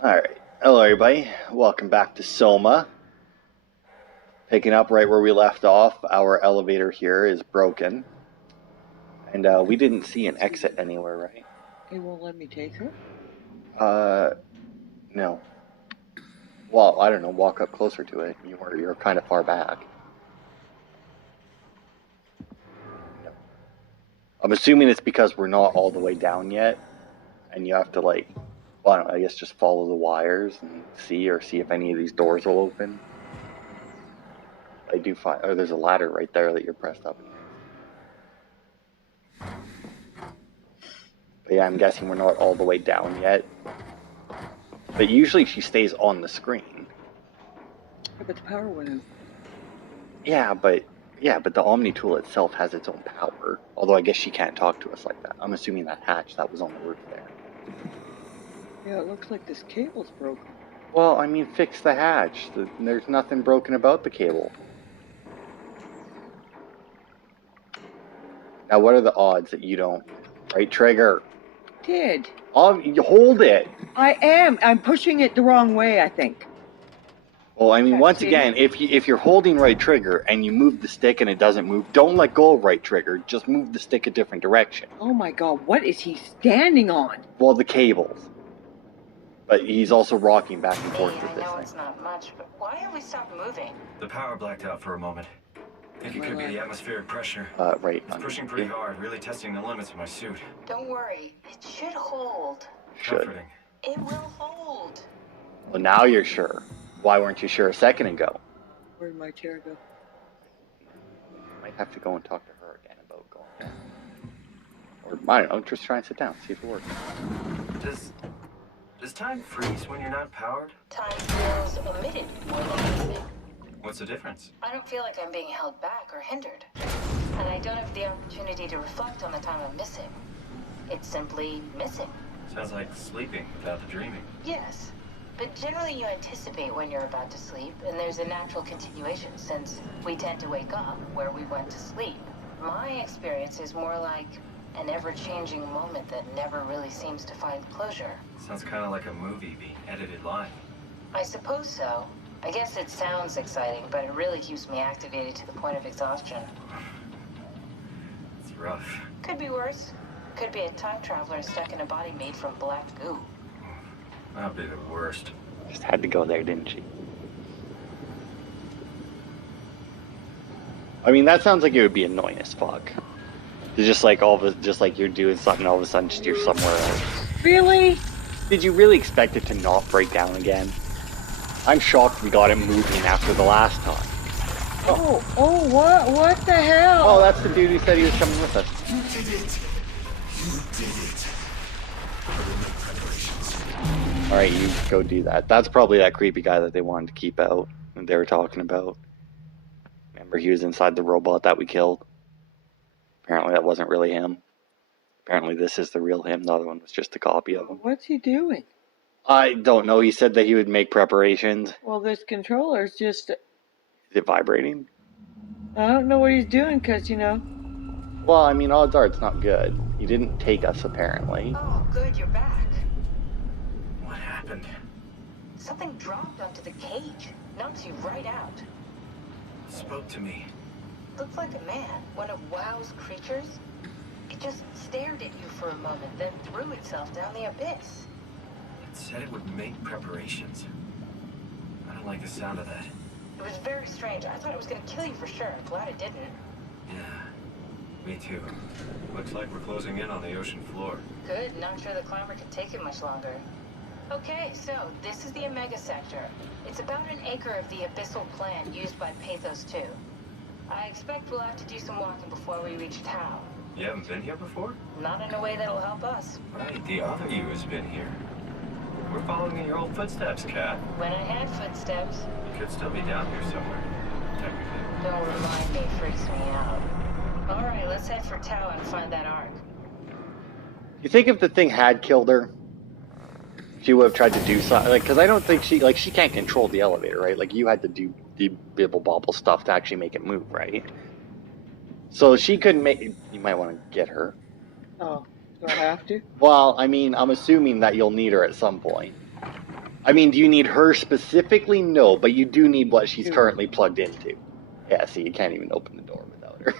Alright, hello everybody, welcome back to SOMA. Picking up right where we left off, our elevator here is broken. And we didn't see an exit anywhere, right? It won't let me take her? No. Well, I don't know, walk up closer to it. You're kind of far back. No. I'm assuming it's because we're not all the way down yet. And you have to well, I don't know, I guess just follow the wires and see if any of these doors will open. I do find, there's a ladder right there that you're pressed up against. But yeah, I'm guessing we're not all the way down yet. But usually she stays on the screen. Yeah, but the power went out. Yeah, but the Omni tool itself has its own power. Although I guess she can't talk to us like that. I'm assuming that hatch that was on the roof there. Yeah, it looks like this cable's broken. Well, I mean, fix the hatch. There's nothing broken about the cable. Now, what are the odds that you don't right trigger? Did. Oh, you hold it. I am. I'm pushing it the wrong way, I think. Well, I mean, once again, if you're holding right trigger and you move the stick and it doesn't move, don't let go of right trigger. Just move the stick a different direction. Oh my God, what is he standing on? Well, the cables. But he's also rocking back and forth with I this know thing. it's not much, but why have we stopped moving? The power blacked out for a moment. I think it could be the atmospheric pressure. Right. It's pushing pretty hard, really testing the limits of my suit. Don't worry, it should hold. Should. Comforting. It will hold. Well, now you're sure. Why weren't you sure a second ago? Where'd my chair go? Might have to go and talk to her again about going down. Or, I don't know, just try and sit down, see if it works. Does time freeze when you're not powered? Time feels omitted more than anything. What's the difference? I don't feel like I'm being held back or hindered. And I don't have the opportunity to reflect on the time I'm missing. It's simply missing. Sounds like sleeping without the dreaming. Yes. But generally you anticipate when you're about to sleep, and there's a natural continuation since we tend to wake up where we went to sleep. My experience is more like an ever-changing moment that never really seems to find closure. Sounds kind of like a movie being edited live. I suppose so. I guess it sounds exciting, but it really keeps me activated to the point of exhaustion. It's rough. Could be worse. Could be a time traveler stuck in a body made from black goo. That'd be the worst. Just had to go there, didn't she? I mean, that sounds like it would be annoying as fuck. It's just like just like you're doing something, all of a sudden just you're somewhere else. Really? Did you really expect it to not break down again? I'm shocked we got him moving after the last time. What the hell? Oh, that's the dude who said he was coming with us. You did it. You did it. Alright, you go do that. That's probably that creepy guy that they wanted to keep out, that they were talking about. Remember, he was inside the robot that we killed? Apparently that wasn't really him. Apparently this is the real him, the other one was just a copy of him. What's he doing? I don't know, he said that he would make preparations. Well, this controller's just... Is it vibrating? I don't know what he's doing, because, Well, I mean, odds are it's not good. He didn't take us, apparently. Oh, good, you're back. What happened? Something dropped onto the cage. Knocks you right out. Spoke to me. Looked like a man, one of WoW's creatures. It just stared at you for a moment, then threw itself down the abyss. It said it would make preparations. I don't like the sound of that. It was very strange. I thought it was going to kill you for sure. I'm glad it didn't. Yeah, me too. Looks like we're closing in on the ocean floor. Good. Not sure the climber can take it much longer. Okay, so this is the Omega Sector. It's about an acre of the abyssal plan used by Pathos 2. I expect we'll have to do some walking before we reach town. You haven't been here before? Not in a way that'll help us. Right, the other you has been here. We're following in your old footsteps, Kat. When I had footsteps, You could still be down here somewhere, technically. don't remind me, freaks me out. Alright, let's head for Tau and find that ark. You think if the thing had killed her, she would have tried to do something? Like, because I don't think she can't control the elevator, right? Like, you had to do the bibble-bobble stuff to actually make it move, right? So she couldn't make... You might want to get her. Oh, do I have to? Well, I mean, I'm assuming that you'll need her at some point. I mean, do you need her specifically? No, but you do need what she's currently plugged into. Yeah, see, you can't even open the door without her.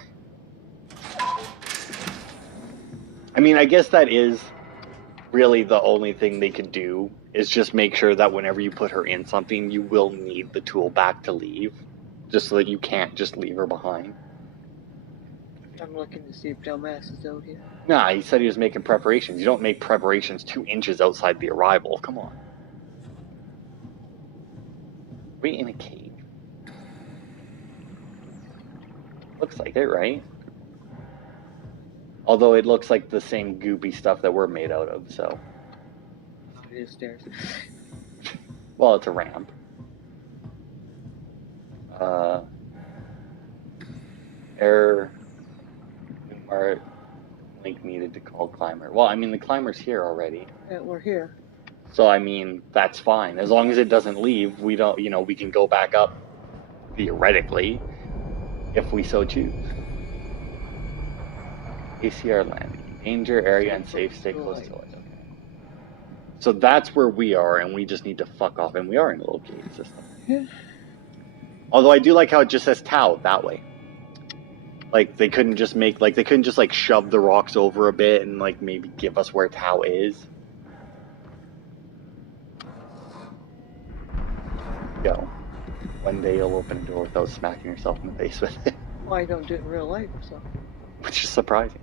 I mean, I guess that is really the only thing they could do, is just make sure that whenever you put her in something, you will need the tool back to leave, just so that you can't just leave her behind. I'm looking to see if Dumbass is out here. Nah, he said he was making preparations. You don't make preparations 2 inches outside the arrival. Come on. We in a cave. Looks like it, right? Although it looks like the same goopy stuff that we're made out of, so. It is stairs. Well, it's a ramp. Error. Numeric link needed to call climber. Well, I mean, the climber's here already. Yeah, we're here. So, I mean, that's fine. As long as it doesn't leave, we don't, you know, we can go back up, theoretically, if we so choose. ACR landing. Danger, area, and safe. Stay close to it. Okay. So that's where we are, and we just need to fuck off. And we are in a little cave system. Yeah. Although I do like how it just says Tau that way. Like, they couldn't just make, like, they couldn't just, like, shove the rocks over a bit and, like, maybe give us where Tau is. Go. One day you'll open a door without smacking yourself in the face with it. Well, I don't do it in real life, so. Which is surprising.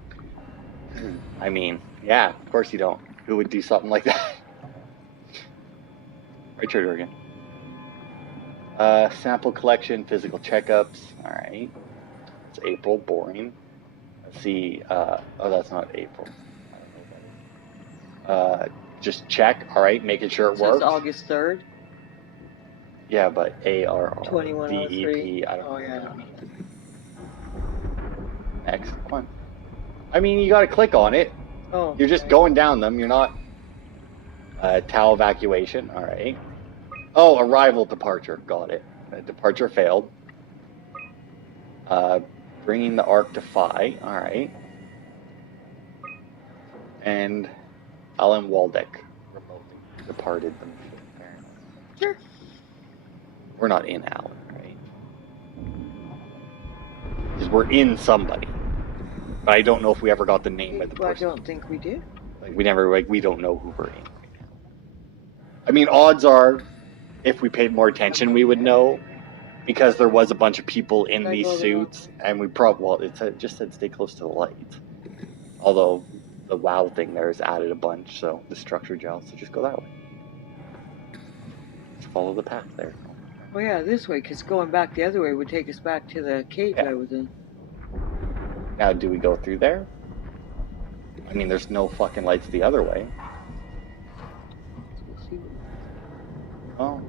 I mean, yeah, of course you don't. Who would do something like that? Right, trigger again. Sample collection, physical checkups. Alright. It's April, boring. Let's see. Oh, that's not April. I don't know what that is. Just check. Alright, making sure it works. It's August 3rd. Yeah, but ARR. 2103. DEP, I don't know. Oh, yeah, I don't know. Next one. I mean, you gotta click on it. Oh. You're just going down them. You're not. Tau evacuation. All right. Oh, arrival departure. Got it. Departure failed. Bringing the arc to Phi. All right. And Alan Waldeck remotely departed the mission, apparently. Sure. We're not in Alan, right? Because we're in somebody. But I don't know if we ever got the name of the Well, I person. don't think we did. Like, we never, like, we don't know who we're in right now. I mean, odds are, if we paid more attention, we would know, because there was a bunch of people in Can I these go to the suits, and we probably, well, it just said stay close to the light. Although, the WoW thing there has added a bunch, so the structure gel, so just go that way. Just follow the path there. Oh, yeah, this way, because going back the other way would take us back to the cave Yeah. I was in. Now, do we go through there? I mean, there's no fucking lights the other way. Let's see. Oh.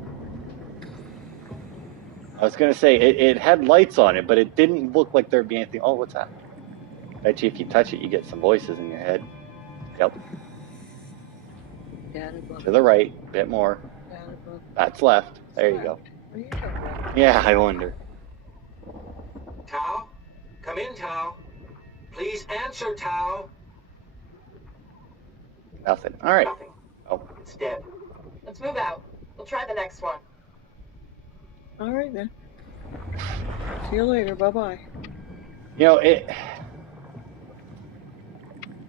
I was gonna say, it had lights on it, but it didn't look like there'd be anything. Oh, what's that? Bet you if you touch it, you get some voices in your head. Yep. Down above. To the right, a bit more. Down above. That's left. There you go. Where you going? Yeah, I wonder. Tau? Come in, Tau. Please answer, Tau. Nothing. Alright. Nothing. Oh. It's dead. Let's move out. We'll try the next one. All right, then. See you later. Bye-bye. You know,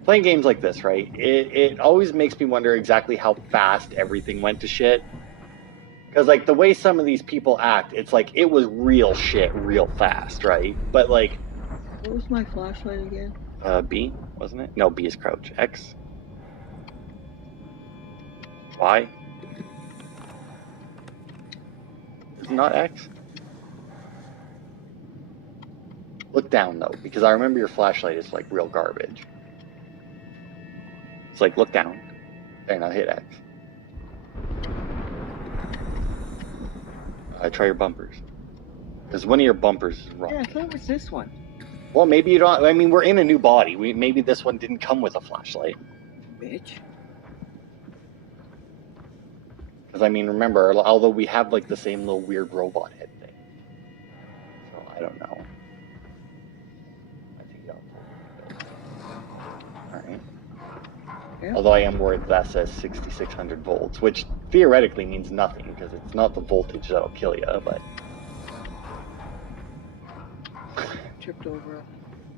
playing games like this, right? It always makes me wonder exactly how fast everything went to shit. Because, like, the way some of these people act, it's like it was real shit real fast, right? But, like... What was my flashlight again? B, wasn't it? No, B is crouch. X. Y. Is it not X? Look down, though, because I remember your flashlight is, like, real garbage. It's like, look down. There, now hit X. Try your bumpers. Because one of your bumpers is wrong. Yeah, I thought it was this one. Well, maybe you don't... I mean, we're in a new body. Maybe this one didn't come with a flashlight. Bitch. Because, I mean, remember, although we have, like, the same little weird robot head thing. So, I don't know. I think Alright. Yeah. Although I am worried that says 6600 volts, which theoretically means nothing because it's not the voltage that'll kill you, but Tripped over it.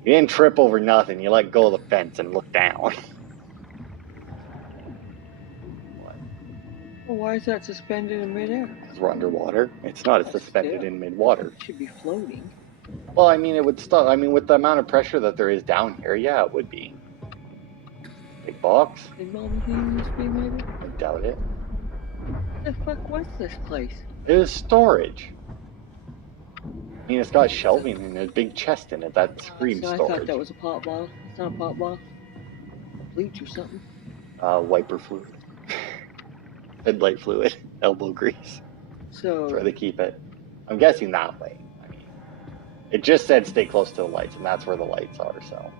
you didn't trip over nothing. You let go of the fence and look down. Well, why is that suspended in midair? Because we're underwater. It's not. It's suspended in mid-water. It should be floating. Well, I mean, it would stop. I mean, with the amount of pressure that there is down here, yeah, it would be. Big box? Did Mama Thing used to be maybe? I doubt it. What the fuck was this place? It is storage. I mean, it's got shelving and a big chest in it. That screams So I storage. thought that was a pot bottle. It's not a pot bottle. Bleach or something. Wiper fluid. Headlight fluid. Elbow grease. So That's where they keep it. I'm guessing that way. I mean, it just said stay close to the lights, and that's where the lights are, so.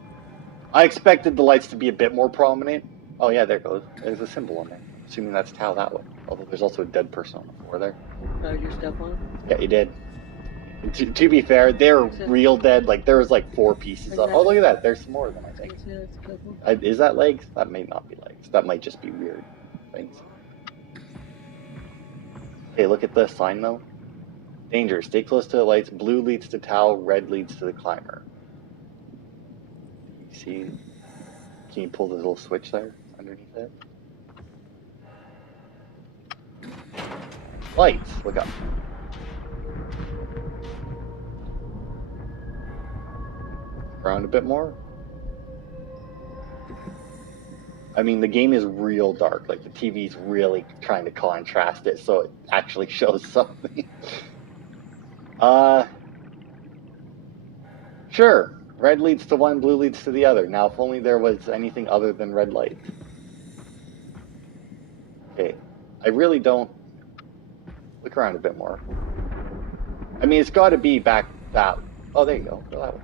I expected the lights to be a bit more prominent. Oh yeah, there it goes. There's a symbol on there. Assuming that's Tau that way. Although there's also a dead person on the floor there. did you step on it? Yeah, you did. To be fair, they're real dead. Like, there was like 4 pieces of... Oh, look at that. There's some more of them, I think. Yeah, it's a couple. Is that legs? That may not be legs. That might just be weird things. Hey, look at the sign, though. Danger. Stay close to the lights. Blue leads to Tau. Red leads to the climber. You see? Can you pull the little switch there underneath it? Lights. Look up. Around a bit more. I mean, the game is real dark. Like, the TV's really trying to contrast it so it actually shows something. Sure. Red leads to one, blue leads to the other. Now, if only there was anything other than red light. Okay. I really don't... Look around a bit more. I mean, it's got to be back that... Oh, there you go. Go that way.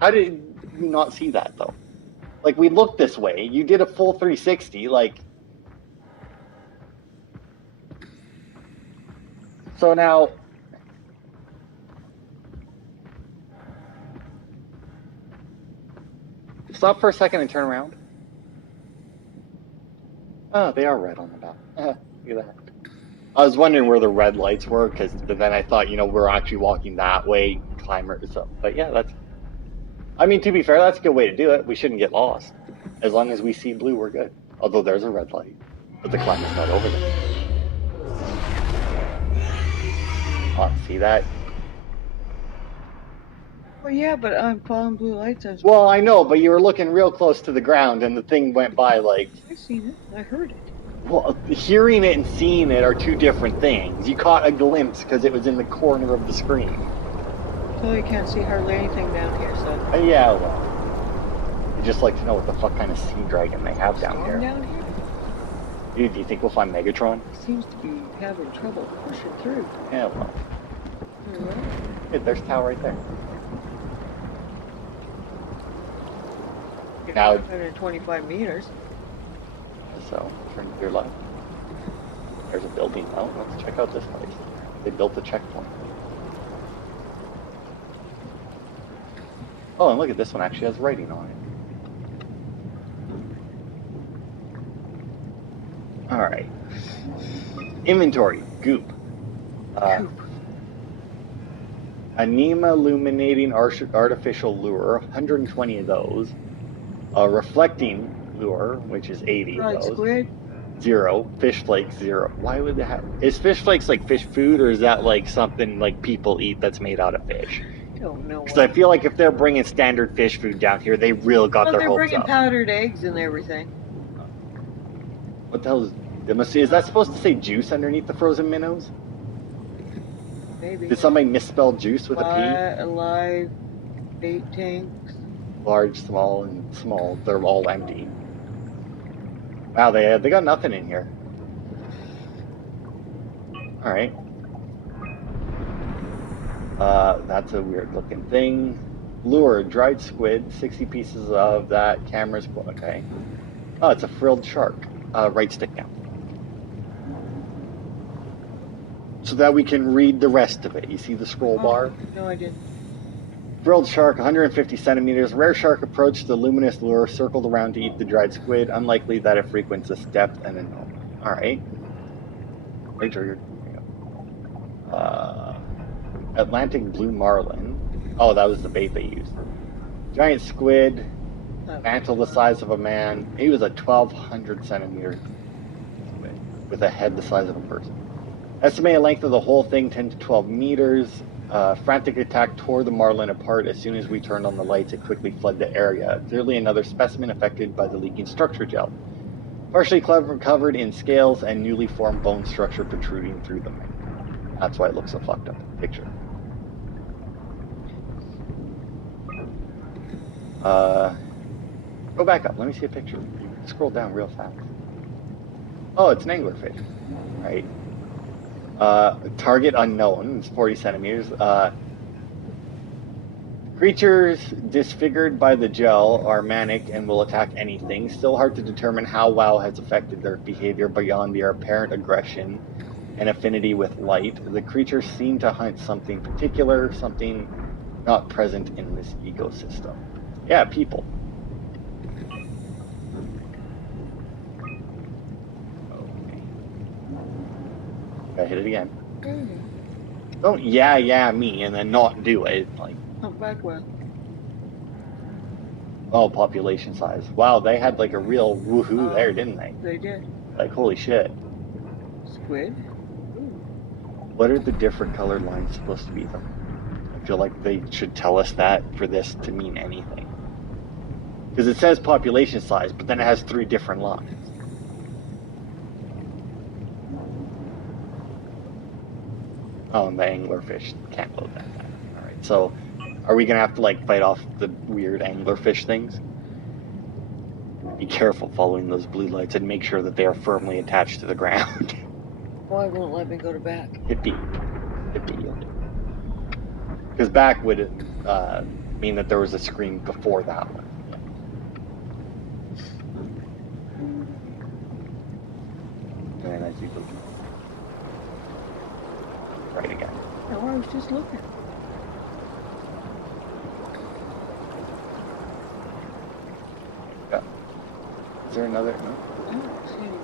How did you not see that, though? Like, we looked this way. You did a full 360, like... So now... Stop for a second and turn around. Oh, they are red on the map. Look at that. I was wondering where the red lights were, but then I thought, you know, we're actually walking that way, climber, so... But yeah, that's... I mean, to be fair, that's a good way to do it. We shouldn't get lost. As long as we see blue, we're good. Although there's a red light. But the climber's not over there. Oh, see that? Well, yeah, but I'm following blue lights. Well, I know, but you were looking real close to the ground, and the thing went by like... I seen it. I heard it. Well, hearing it and seeing it are two different things. You caught a glimpse because it was in the corner of the screen. So you can't see hardly anything down here, so... Yeah, well... I'd just like to know what the fuck kind of sea dragon they have down here. Down here? Dude, do you think we'll find Megatron? Seems to be having trouble pushing through. Yeah, well... Alright. Hey, there's Tau right there. Now... 125 meters. So, turn to your left. There's a building. Oh, let's check out this place. They built a checkpoint. Oh, and look at this one actually has writing on it. Alright. Inventory. Goop. Anima illuminating artificial lure. 120 of those. Reflecting lure, which is 80 of those. Squid? 0. Fish flakes, 0. Why would they have... Is fish flakes like fish food, or is that like something like people eat that's made out of fish? Don't know. Because I feel like if they're bringing standard fish food down here, they really got their they're hopes bringing up. powdered eggs and everything. What the hell is... Is that supposed to say juice underneath the frozen minnows? Maybe. Did somebody misspell juice with a Alive bait tanks. P? Large, small, and small. They're all empty. Wow, they got nothing in here. Alright. That's a weird looking thing. Lure, dried squid, 60 pieces of that. Cameras, okay. Oh, it's a frilled shark. Right stick down. So that we can read the rest of it. You see the scroll bar? No, I didn't. Frilled shark, 150 centimeters. Rare shark approached the luminous lure, circled around to eat the dried squid. Unlikely that it frequents this depth and anomaly. Alright. Right triggered. Atlantic blue marlin. Oh, that was the bait they used. Giant squid. Mantle the size of a man. He was a 1,200 centimeter squid with a head the size of a person. Estimated length of the whole thing 10 to 12 meters. Frantic attack tore the marlin apart. As soon as we turned on the lights, it quickly fled the area. Clearly another specimen affected by the leaking structure gel. Partially covered in scales and newly formed bone structure protruding through them. That's why it looks so fucked up in the picture. Go back up. Let me see a picture. Scroll down real fast. Oh, it's an anglerfish. Right. Target unknown. It's 40 centimeters. Creatures disfigured by the gel are manic and will attack anything. Still hard to determine how WoW has affected their behavior beyond their apparent aggression and affinity with light. The creatures seem to hunt something particular, something not present in this ecosystem. Yeah, people. Okay. Gotta hit it again. Don't yeah me and then not do it. Like, Oh, back well. oh, population size. Wow, they had like a real woohoo there, didn't they? They did. Like, holy shit. Squid? What are the different colored lines supposed to be though? I feel like they should tell us that for this to mean anything. Because it says population size, but then it has 3 different lines. Oh, and the anglerfish can't load that. Alright, so are we gonna have to like fight off the weird anglerfish things? Be careful following those blue lights and make sure that they are firmly attached to the ground. Why won't let me go to back? Hit B. Hit B, you'll do. Because back would mean that there was a screen before that one. Yeah. And as you go right again. No, I was just looking. Yeah. Is there another? No? I don't see anyone.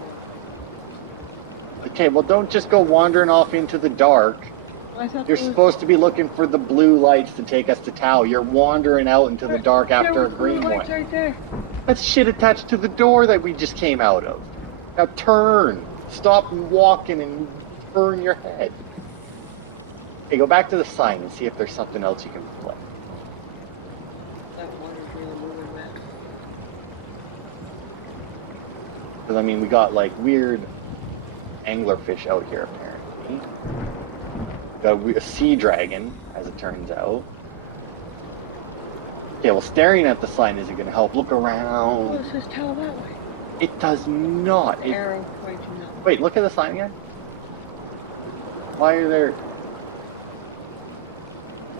Okay, well, don't just go wandering off into the dark. I thought You're there was- supposed to be looking for the blue lights to take us to Tau. You're wandering out into the dark There after a was blue green lights one. right there. That's shit attached to the door that we just came out of. Now turn. Stop walking and burn your head. Okay, go back to the sign and see if there's something else you can play. That water's really moving, man. Because, I mean, we got, like, weird anglerfish out here, apparently. Got a sea dragon, as it turns out. Okay, well, staring at the sign isn't going to help. Look Oh, around. it says tell that way. It does not. It, Arrow pointing up. wait, look at the sign again. Why are there...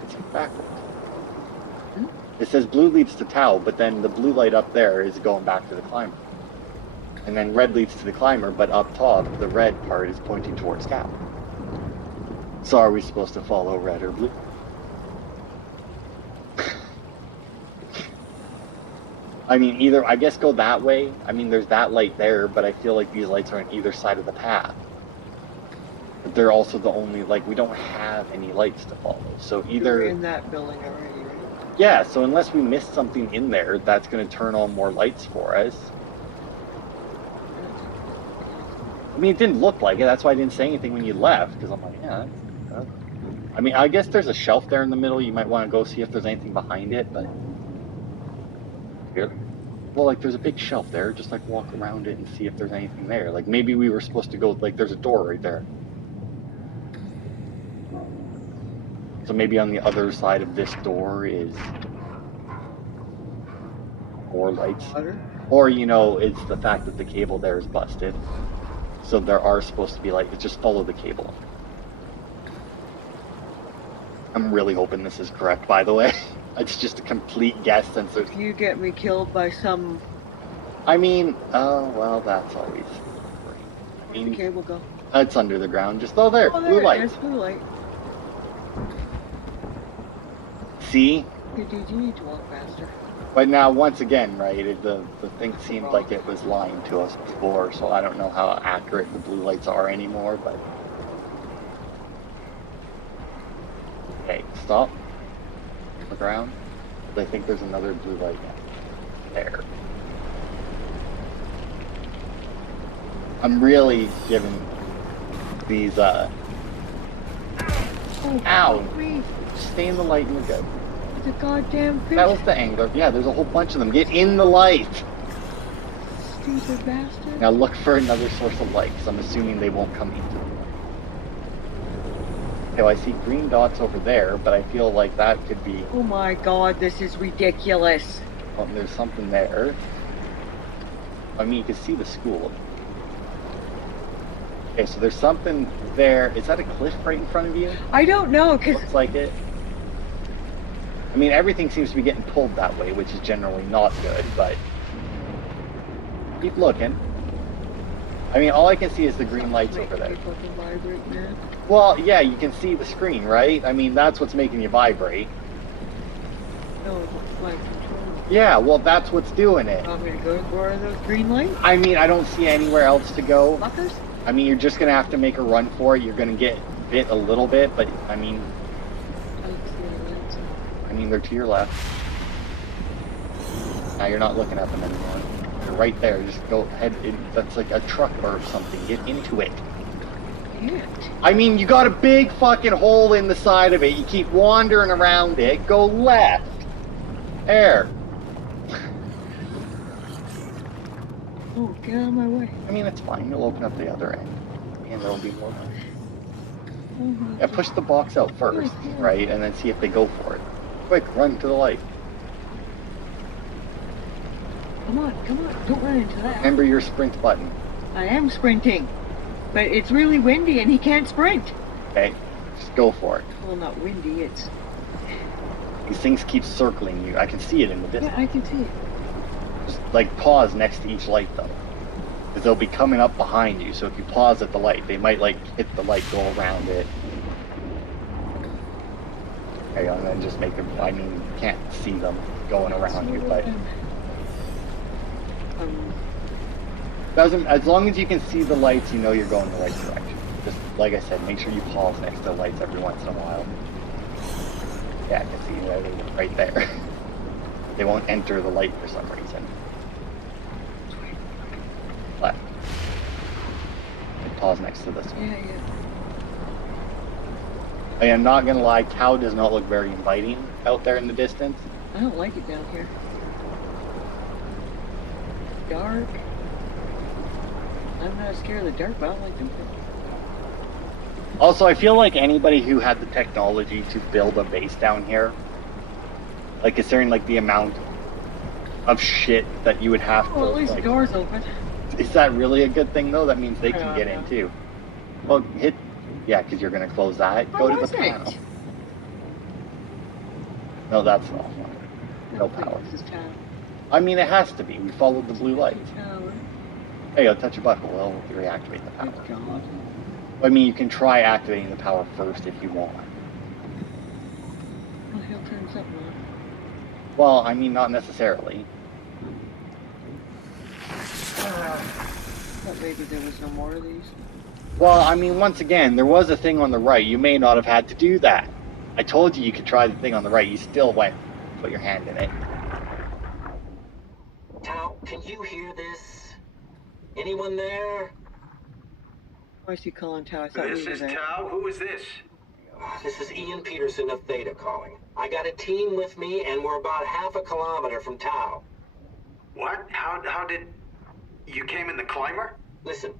It's backwards. Hmm? It says blue leads to Tau, but then the blue light up there is going back to the climber. And then red leads to the climber, but up top, the red part is pointing towards Tau. So are we supposed to follow red or blue? I mean, either, I guess go that way. I mean, there's that light there, but I feel like these lights are on either side of the path. But they're also the only, like, we don't have any lights to follow. So We're either, in that building already, right? yeah, so unless we missed something in there, that's going to turn on more lights for us. I mean, it didn't look like it. That's why I didn't say anything when you left, because I'm like, yeah. I mean, I guess there's a shelf there in the middle. You might want to go see if there's anything behind it, but here, well, like there's a big shelf there. Just like walk around it and see if there's anything there. Like maybe we were supposed to go. Like there's a door right there. So maybe on the other side of this door is more lights. Water? Or, you know, it's the fact that the cable there is busted. So there are supposed to be like, just follow the cable. I'm really hoping this is correct, by the way. It's just a complete guess since there's... If you get me killed by some... I mean, oh, well, that's always great. I Where'd the mean, cable go? it's under the ground. Just, oh, there, Oh, blue light. there's blue light. See? Hey, dude, you need to walk faster. But now, once again, right, the thing seemed like it was lying to us before, so I don't know how accurate the blue lights are anymore, but... Okay, stop. Look around. I think there's another blue light there. I'm really giving these, Oh, Ow! Wait, Stay in the light and you're good. the goddamn fish. That was the angler. Yeah, there's a whole bunch of them. Get in the light! Stupid bastard. Now look for another source of light, because I'm assuming they won't come into the light. Okay, well, I see green dots over there, but I feel like that could be... Oh my god, this is ridiculous. Oh, there's something there. I mean, you can see the school. Okay, so there's something there. Is that a cliff right in front of you? I don't know, because Looks like it. I mean, everything seems to be getting pulled that way, which is generally not good, but... Keep looking. I mean, all I can see is the green lights over there. Well, yeah, you can see the screen, right? I mean, that's what's making you vibrate. No, it's flight control. Yeah, well, that's what's doing it. Want me to go for one of those green lights? I mean, I don't see anywhere else to go. Fuckers? I mean, you're just going to have to make a run for it. You're going to get bit a little bit, but, I mean, I don't see any lights. they're to your left. Now you're not looking at them anymore. They're right there. Just go ahead. That's like a truck or something. Get into it. Can't. I mean, you got a big fucking hole in the side of it. You keep wandering around it. Go left. There. Oh, get out of my way. I mean, it's fine. You'll open up the other end. And there'll be more. Oh my Yeah, push the box out first, right? And then see if they go for it. Quick, run to the light. Come on, don't run into that. Remember your sprint button. I am sprinting, but it's really windy and he can't sprint. Okay? Just go for it. Well, not windy, it's... These things keep circling you. I can see it in the distance. Yeah, I can see it. Just, like, pause next to each light, though. Because they'll be coming up behind you, so if you pause at the light, they might, like, hit the light, go around it. Okay, and then just make them... I mean, you can't see them going around you, but... Doesn't, as long as you can see the lights, you know you're going the right direction. Just like I said, make sure you pause next to the lights every once in a while. Yeah, I can see right there. They won't enter the light for some reason. Left. Pause next to this one. Yeah. I am not gonna lie, cow does not look very inviting out there in the distance. I don't like it down here. Dark. I'm not scared of the dark, but I don't like them. Also, I feel like anybody who had the technology to build a base down here, like considering like the amount of shit that you would have to, Well, at least like, the door's open. is that really a good thing though? That means they I can don't get know. in too. Well, hit, yeah, because you're gonna close that. How Go to was the panel. it? No, that's not one. No power. This is town. I mean, it has to be. We followed the blue light. Tower. Hey, I'll touch a button. We'll reactivate the power. Good God. I mean, you can try activating the power first if you want. Well, he'll turn something on. Well, I mean, not necessarily. Thought maybe there was no more of these. Well, I mean, once again, there was a thing on the right. You may not have had to do that. I told you could try the thing on the right. You still went, put your hand in it. Tao, can you hear this? Anyone there? Why is he calling Tao? I thought This we were is there. Tao. Who is this? This is Ian Peterson of Theta calling. I got a team with me, and we're about half a kilometer from Tao. What? How did... You came in the climber? Listen,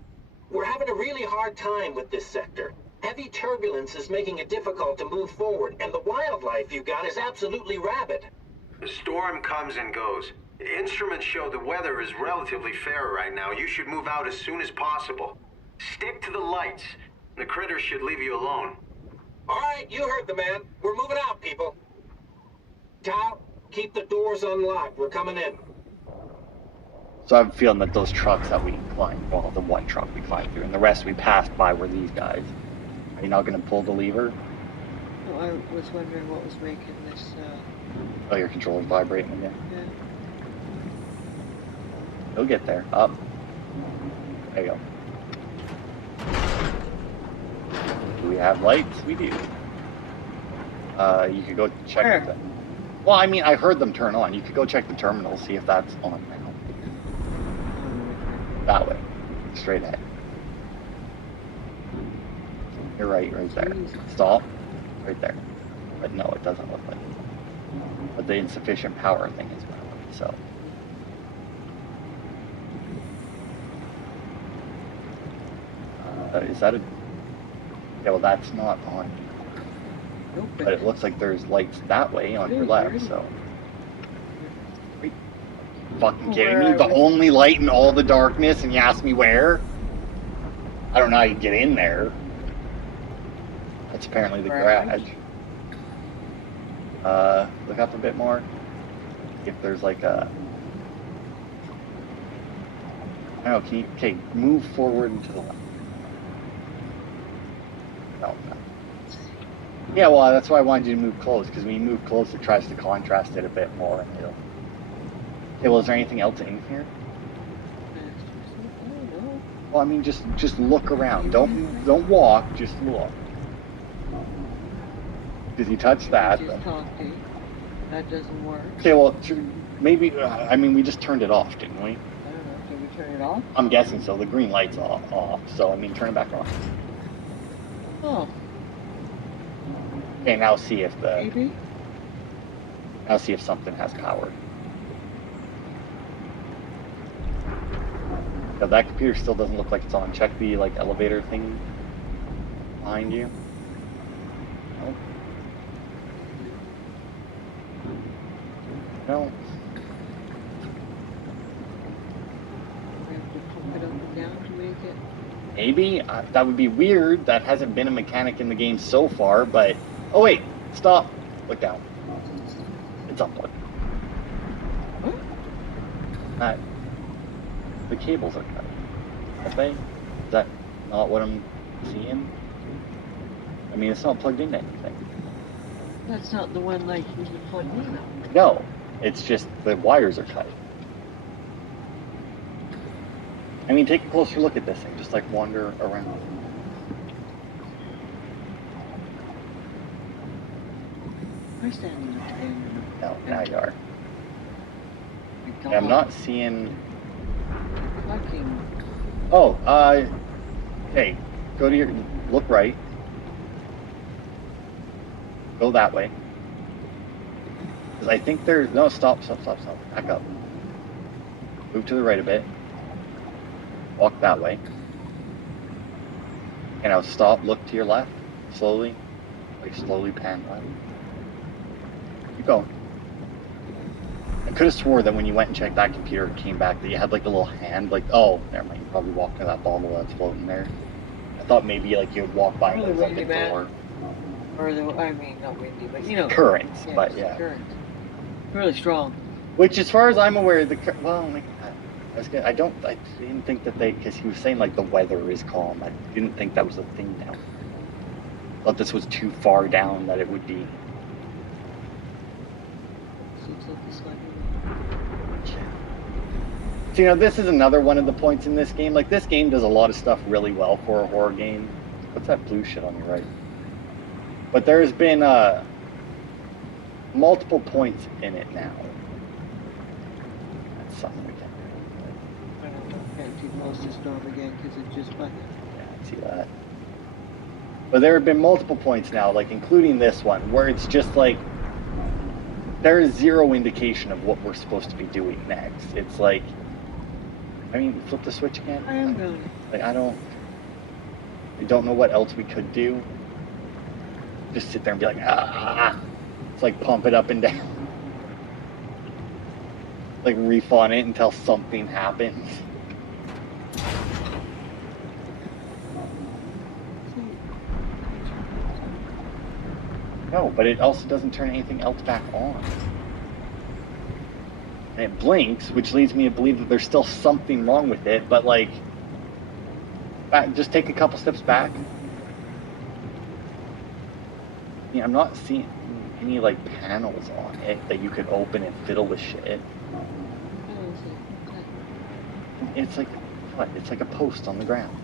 we're having a really hard time with this sector. Heavy turbulence is making it difficult to move forward, and the wildlife you got is absolutely rabid. The storm comes and goes. Instruments show the weather is relatively fair right now. You should move out as soon as possible. Stick to the lights. The critters should leave you alone. All right, you heard the man. We're moving out, people. Tao, keep the doors unlocked. We're coming in. So I'm feeling that those trucks that we climbed, well, the one truck we climbed through, and the rest we passed by were these guys. Are you not going to pull the lever? No, I was wondering what was making this Oh, your controller's vibrating again. Yeah. You'll get there. Up. There you go. Do we have lights? We do. You could go check Where? the... Well, I mean, I heard them turn on. You could go check the terminal, see if that's on now. That way. Straight ahead. You're right there. Jeez. Stop. Right there. But no, it doesn't look like it. But the insufficient power thing is what I want, so. Is that a... Yeah, well, that's not on. Nope. But it looks like there's lights that way on your left, so. Are you fucking kidding me? Where The I was- only light in all the darkness, and you ask me where? I don't know how you get in there. That's apparently the Garage. garage. Look up a bit more. If there's like a... I don't know, can you... Okay, move forward and to the left. No. Yeah, well, that's why I wanted you to move close, because when you move close, it tries to contrast it a bit more. And it'll... Okay, well, is there anything else in here? Oh, no. Well, I mean, just look around. Don't walk, just look. Because you touch that. Just talk to you. That doesn't work. Okay, well, maybe, I mean, we just turned it off, didn't we? I don't know. Did we turn it off? I'm guessing so. The green light's off, so, I mean, turn it back on. Oh, Okay, now see if maybe? now see if something has power. Now, that computer still doesn't look like it's on. Check the, like, elevator thing behind you. No. No. We have to pump it up and down to make it. Maybe. That would be weird. That hasn't been a mechanic in the game so far, but... Oh, wait. Stop. Look down. It's unplugged. What? The cables are cut. Are they? Is that not what I'm seeing? I mean, it's not plugged into anything. That's not the one like you would plug in. No. It's just the wires are cut. I mean, take a closer look at this thing. Just, like, wander around. We're standing up today. No, now you are. My I'm God. not seeing... Fucking. Oh, hey, go to your... Look right. Go that way. Because I think there's... No, stop. Back up. Move to the right a bit. Walk that way. And now stop, look to your left. Slowly. Like, slowly pan left. Keep going. I could have swore that when you went and checked that computer, it came back that you had like a little hand, like, oh, never mind, you probably walked to that bottle that's floating there. I thought maybe like you would walk by and Really there's like a windy, man. door. Or the, I mean, not windy, but you know. Currents, but it's yeah. Current. Really strong. Which, as far as I'm aware, well, like, I didn't think that because he was saying like the weather is calm. I didn't think that was a thing now. Thought this was too far down that it would be. Seems like it's like. So, you know, this is another one of the points in this game. Like, this game does a lot of stuff really well for a horror game. What's that blue shit on your right? But there's been multiple points in it now. That's something we can do. I don't know. Can't do close to storm again because it just fucking. Yeah, I see that. But there have been multiple points now, like including this one, where it's just like there is zero indication of what we're supposed to be doing next. It's like, I mean, flip the switch again. I am going. Like, I don't know what else we could do. Just sit there and be like, ah. It's like pump it up and down. Like reef on it until something happens. No, but it also doesn't turn anything else back on. And it blinks, which leads me to believe that there's still something wrong with it, but like, just take a couple steps back. Yeah, I'm not seeing... any like panels on it that you could open and fiddle with shit. I don't see. Okay. It's like what? It's like a post on the ground.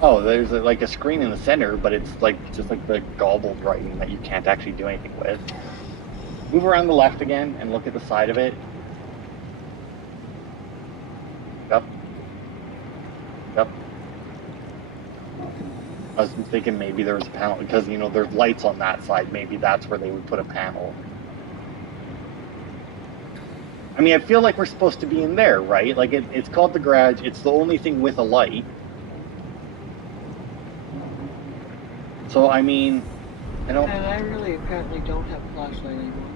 Oh, there's like a screen in the center, but it's like just like the gobbled writing that you can't actually do anything with. Move around the left again and look at the side of it. Yep. Yep. I was thinking maybe there was a panel because you know there's lights on that side. Maybe that's where they would put a panel. I mean, I feel like we're supposed to be in there, right? Like it's called the garage. It's the only thing with a light. So I mean, I don't. And I really apparently don't have a flashlight anymore.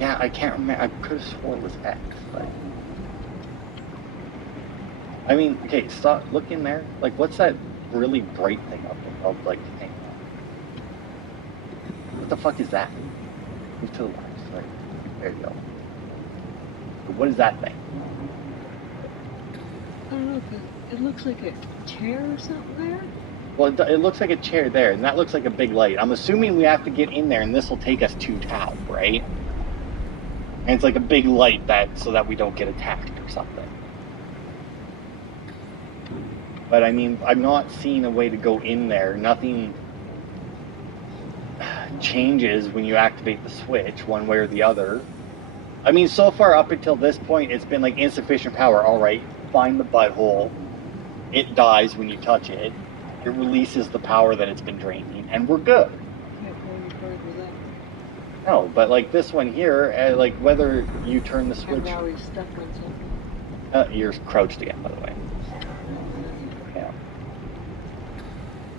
Yeah, I can't remember. I could have sworn it was X, but I mean, okay, stop. Look in there. Like, what's that really bright thing up like thing? What the fuck is that? Move to the left. Right. There you go. What is that thing? I don't know, but it looks like a chair or something there. Well, it looks like a chair there, and that looks like a big light. I'm assuming we have to get in there, and this will take us to Tau, right? And it's like a big light so that we don't get attacked or something. But I mean, I'm not seeing a way to go in there. Nothing changes when you activate the switch, one way or the other. I mean, so far up until this point, it's been like insufficient power. All right, find the butthole. It dies when you touch it. It releases the power that it's been draining, and we're good. Can't go any further with that. No, but like this one here, like whether you turn the And switch, now he's stuck on something. you're crouched again, by the way. Yeah.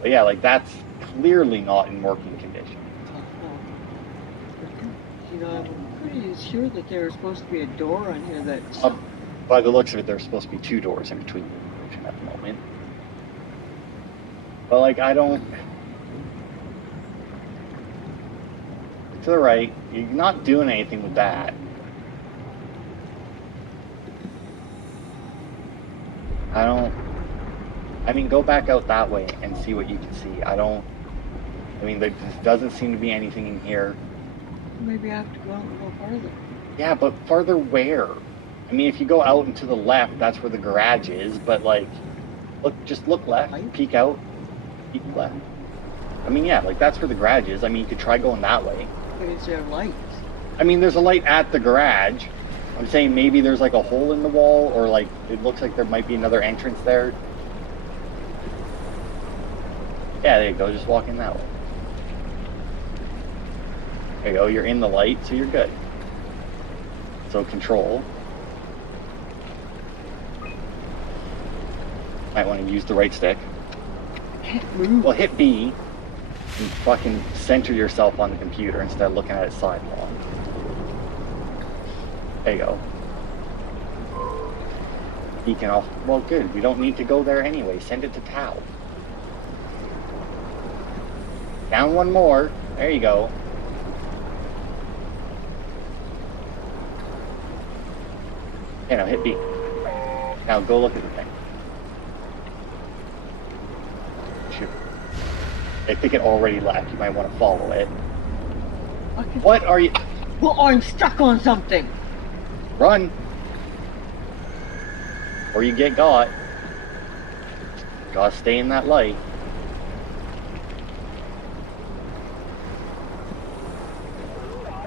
But yeah, like that's clearly not in working condition. You know, I'm pretty sure that there's supposed to be a door on here that's... By the looks of it, there's supposed to be 2 doors in between at the moment. But like, I don't... To the right, you're not doing anything with that. I mean, go back out that way and see what you can see. I mean, there doesn't seem to be anything in here. Maybe I have to go out a little farther. Yeah, but farther where? I mean, if you go out and to the left, that's where the garage is, but like, just look left, peek out, peek left. I mean, yeah, like that's where the garage is. I mean, you could try going that way. But is there lights? I mean, there's a light at the garage. I'm saying maybe there's like a hole in the wall, or like, it looks like there might be another entrance there. Yeah, there you go, just walk in that way. There you go, you're in the light, so you're good. So control. Might want to use the right stick. Well, hit B and fucking center yourself on the computer instead of looking at it sidelong. There you go. Beacon off. Well, good. We don't need to go there anyway. Send it to Tau. Down one more. There you go. Okay, now hit B. Now go look at the thing. Shoot. I think it already left. You might want to follow it. Okay. What are you... Well, I'm stuck on something. Run! Or you get got. Gotta stay in that light.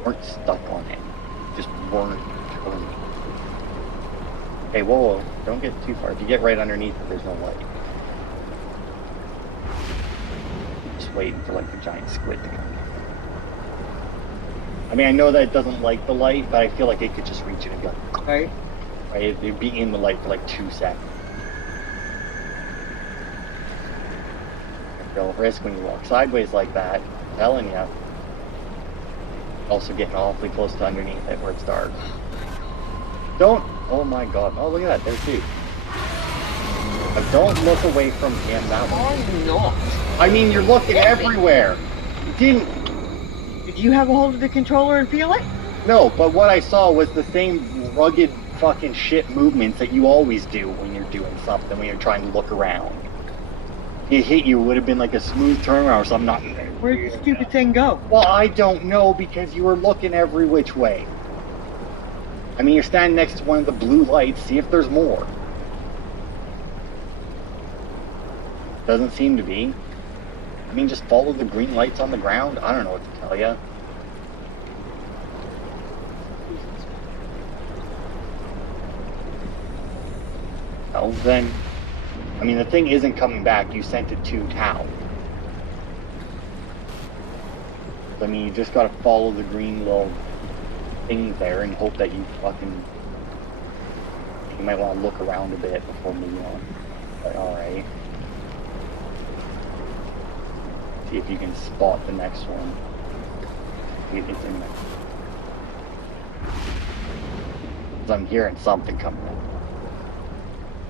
Weren't stuck on it. Just weren't turning. Hey, whoa, don't get too far. If you get right underneath it, there's no light. Just waiting for like the giant squid to come. I mean, I know that it doesn't like the light, but I feel like it could just reach it and go. Right? Right? It'd be in the light for like 2 seconds. Real risk when you walk sideways like that. I'm telling you. Also getting awfully close to underneath it where it's dark. Don't. Oh my god. Oh, look at that. There's two. But don't look away from him that way. I'm not. I mean, you're looking everywhere. You didn't. Did you have a hold of the controller and feel it? No, but what I saw was the same rugged fucking shit movements that you always do when you're doing something, when you're trying to look around. it hit you, would have been like a smooth turnaround or something. Not. Where did the stupid thing go? Well, I don't know because you were looking every which way. I mean, you're standing next to one of the blue lights. See if there's more. Doesn't seem to be. I mean, just follow the green lights on the ground. I don't know what to tell you. Oh, then, I mean, the thing isn't coming back. You sent it to town. I mean, you just gotta follow the green little things there and hope that you fucking... You might want to look around a bit before moving on. But alright. See if you can spot the next one. It's in there. 'Cause I'm hearing something coming up.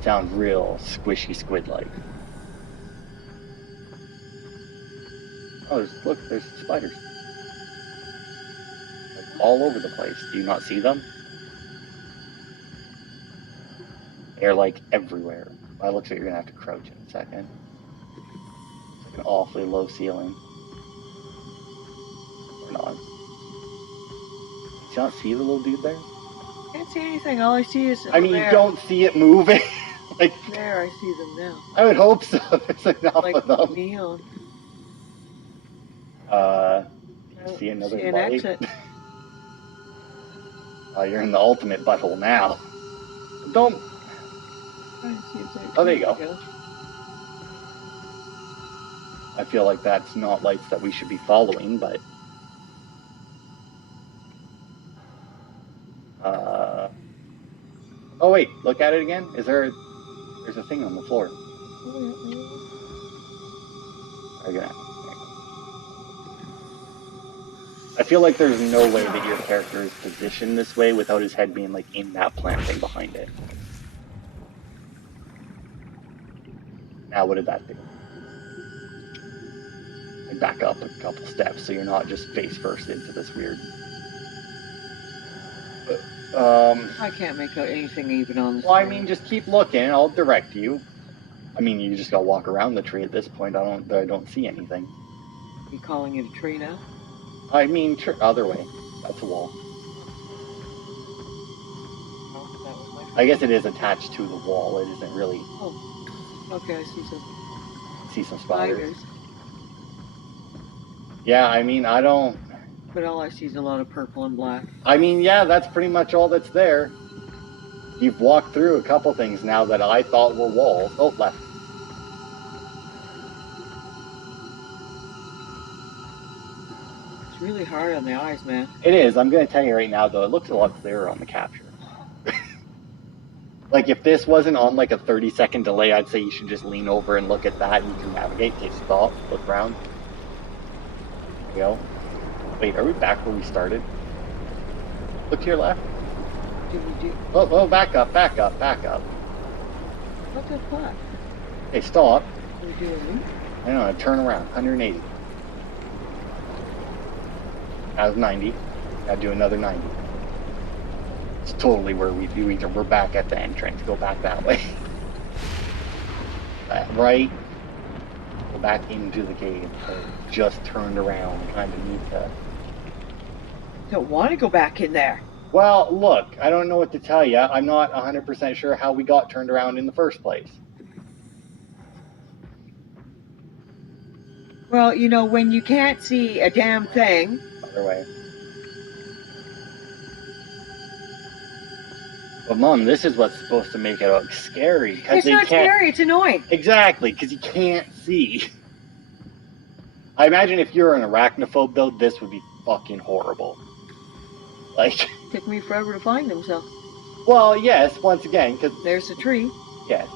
Sounds real squishy squid-like. Oh, look, there's spiders. Like, all over the place. Do you not see them? They're like everywhere. Well, it looks like you're gonna have to crouch in a second. It's like an awfully low ceiling. Or not. Do you not see the little dude there? Can't see anything. All I see is. I mean, there. you don't see it moving. Like, There, I see them now. I would hope so. There's enough Like of them. neon. See another See an light? exit. Oh, you're in the ultimate butthole now. Don't. Oh, there you go. I feel like that's not lights that we should be following, but... Oh wait, look at it again. Is there... There's a thing on the floor. I feel like there's no way that your character is positioned this way without his head being like in that plant thing behind it. Now what did that do? And back up a couple steps so you're not just face first into this weird... I can't make out anything even on this. Well, I mean, just keep looking. I'll direct you. I mean, you just gotta walk around the tree at this point. I don't see anything. You calling it a tree now? I mean, other way. That's a wall. No, that was my. I guess it is attached to the wall. It isn't really. Oh, okay. I see some See some spiders. spiders, Yeah, I mean, I don't. but all I see is a lot of purple and black. I mean, yeah, that's pretty much all that's there. You've walked through a couple things now that I thought were walls. Oh, left. It's really hard on the eyes, man. It is. I'm going to tell you right now, though, it looks a lot clearer on the capture. Like, if this wasn't on, like, a 30-second delay, I'd say you should just lean over and look at that and you can navigate. Okay, stop. Look around. There we go. Wait, are we back where we started? Look to your left. Did we do? Oh, back up, back up, back up. What the fuck? Hey, stop. Did we do a loop? I know, turn around. 180. That was 90. Gotta do another 90. It's totally where we do either. We're back at the entrance. Go back that way. Right. Go back into the cave. So just turned around. Kind of need to. Don't want to go back in there. Well, look, I don't know what to tell you. I'm not 100% sure how we got turned around in the first place. Well, you know, when you can't see a damn thing. Other way. But Mom, this is what's supposed to make it look scary. It's not scary, it's annoying. Exactly, because you can't see. I imagine if you're an arachnophobe, though, this would be fucking horrible. Like... Took me forever to find them, so. Well, yes, once again, because... There's the tree. Yes.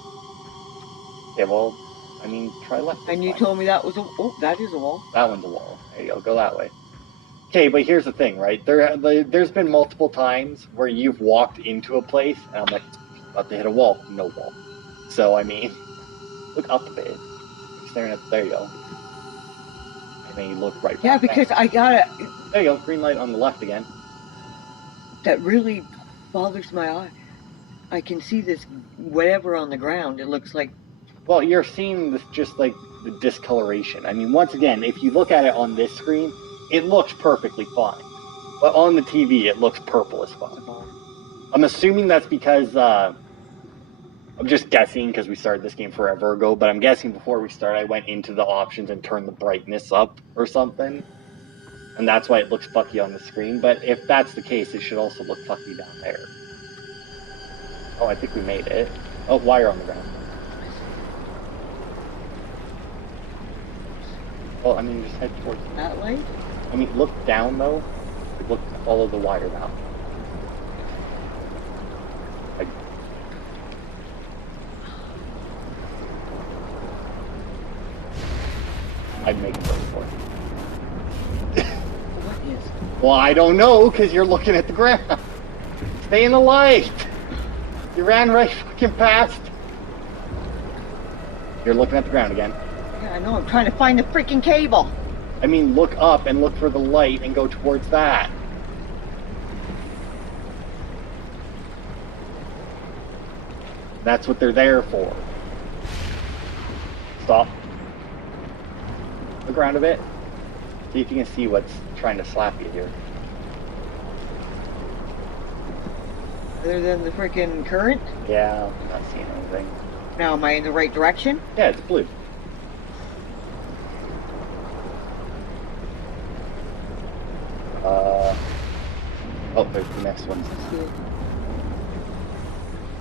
Okay, well, I mean, try left. And you told me that was a... Oh, that is a wall. That one's a wall. There you go, go that way. Okay, but here's the thing, right? There's been multiple times where you've walked into a place, and I'm like, about to hit a wall. No wall. So, I mean, look up a bit. You're staring at... There you go. And then you look right back. Yeah, because I gotta... There you go, green light on the left again. That really bothers my eye. I can see this whatever on the ground. It looks like Well, you're seeing this just like the discoloration. I mean, once again, if you look at it on this screen, it looks perfectly fine. But on the TV, it looks purple as fuck. I'm assuming that's because, I'm just guessing because we started this game forever ago, but I'm guessing before we started, I went into the options and turned the brightness up or something. And that's why it looks fucky on the screen. But if that's the case, it should also look fucky down there. Oh, I think we made it. Oh, wire on the ground. Well, I mean, just head towards That light? I mean, look down, though. Look, follow the wire now. I'd make it for it. What is? Well, I don't know, because you're looking at the ground. Stay in the light. You ran right fucking past. You're looking at the ground again. Yeah, I know. I'm trying to find the freaking cable. I mean, look up and look for the light and go towards that. That's what they're there for. Stop. Look around a bit. See if you can see what's trying to slap you here. Other than the freaking current. Yeah, I'm not seeing anything. Now, am I in the right direction? Yeah, it's blue. Oh, there's the next one.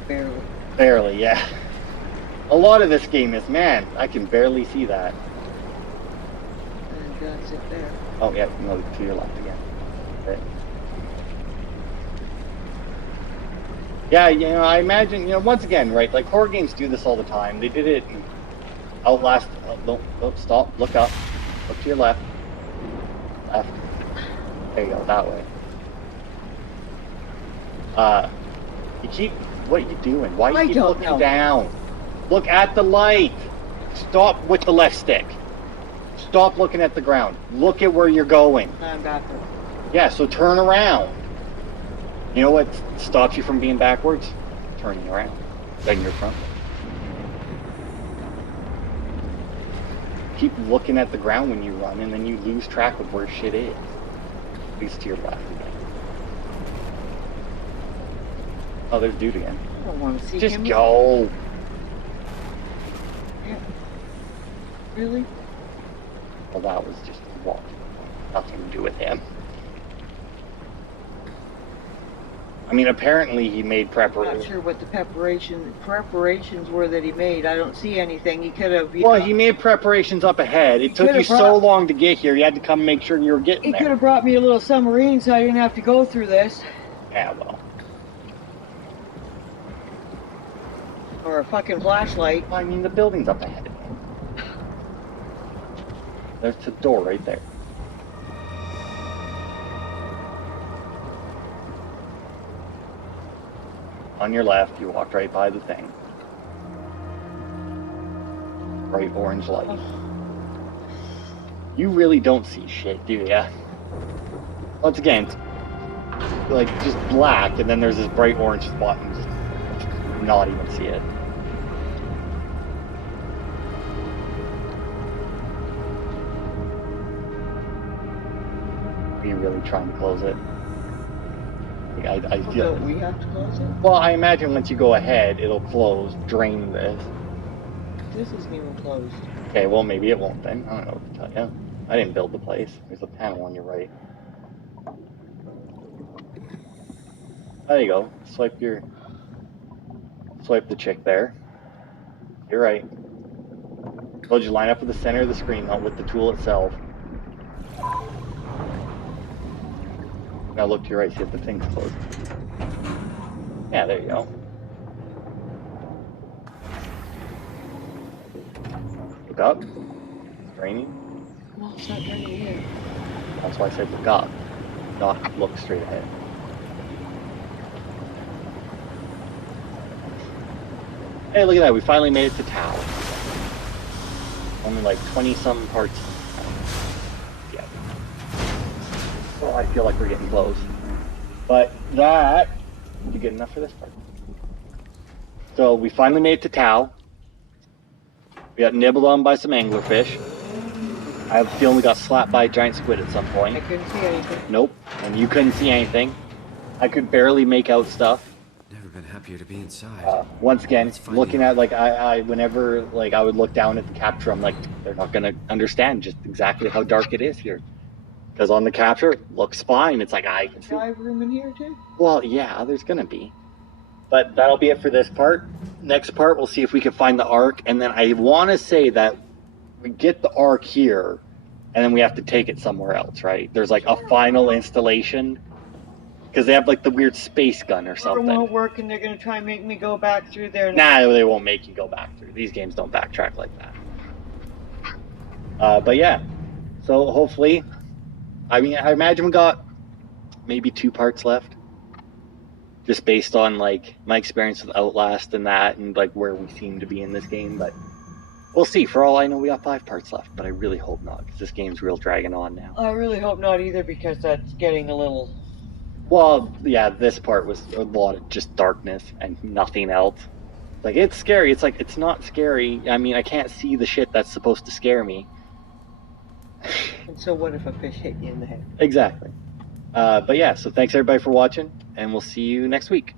Barely. Barely, yeah. A lot of this game is, man, I can barely see that. And that's it there. Oh, yeah, no, to your left again. Okay. Yeah, you know, I imagine, you know, once again, right, like horror games do this all the time. They did it in Outlast. Don't stop. Look up. Look to your left. Left. There you go, that way. You keep, what are you doing? Why are you keep looking down? Look at the light. Stop with the left stick. Stop looking at the ground. Look at where you're going. I'm backwards. Yeah, so turn around. You know what stops you from being backwards? Turning around. Then you're front. Keep looking at the ground when you run, and then you lose track of where shit is. At least to your left again. Oh, there's dude again. I don't want to see Just him. go. Yeah. Really? Well, that was just walking. Nothing to do with him. I mean, apparently he made I'm preparations. not sure what the preparations were that he made. I don't see anything. He could have. Well, he made preparations up ahead. It took you so long to get here. You had to come make sure you were getting He there. could have brought me a little submarine so I didn't have to go through this. Yeah, well. Or a fucking flashlight. I mean, the building's up ahead. There's the door right there. On your left, you walked right by the thing. Bright orange light. You really don't see shit, do ya? Once again, it's like just black, and then there's this bright orange spot, and you just not even see it. Are you really trying to close it? I feel. We have to close it? Well, I imagine once you go ahead, it'll close, drain this. This isn't even closed. Okay, well, maybe it won't then. I don't know what to tell you. I didn't build the place. There's a panel on your right. There you go. Swipe the chick there. You're right. Told you line up with the center of the screen, not with the tool itself. Now look to your right, see if the thing's closed. Yeah, there you go. Look up. It's draining. No, it's not draining yet. That's why I said look up. Not look straight ahead. Hey, look at that. We finally made it to Tau. Only like 20-some parts. Yeah. Well, I feel like we're getting close. But that... Did you get enough for this part? So we finally made it to Tau. We got nibbled on by some anglerfish. I have a feeling we got slapped by a giant squid at some I point. couldn't see anything. Nope. And you couldn't see anything. I could barely make out stuff. Never been happier to be inside. Once again, Let's find looking the- at like whenever like I would look down at the capture, I'm like, they're not gonna understand just exactly how dark it is here. Because on the capture, looks fine. It's like I can see. Dive room in here too? Well, yeah, there's gonna be. But that'll be it for this part. Next part, we'll see if we can find the Ark, and then I want to say that we get the Ark here, and then we have to take it somewhere else, right? There's like a final installation, because they have like the weird space gun or It something. won't work, and they're gonna try and make me go back through there. Nah, they won't make you go back through. These games don't backtrack like that. But yeah, so hopefully, I mean, I imagine we got maybe 2 parts left. Just based on like my experience with Outlast and that, and like where we seem to be in this game, but we'll see. For all I know, we got 5 parts left, but I really hope not, because this game's real dragging on now. I really hope not either, because that's getting a little. Well, yeah, this part was a lot of just darkness and nothing else. Like, it's scary. It's like, it's not scary. I mean, I can't see the shit that's supposed to scare me. And so, what if a fish hit you in the head? Exactly. But yeah, so thanks everybody for watching, and we'll see you next week.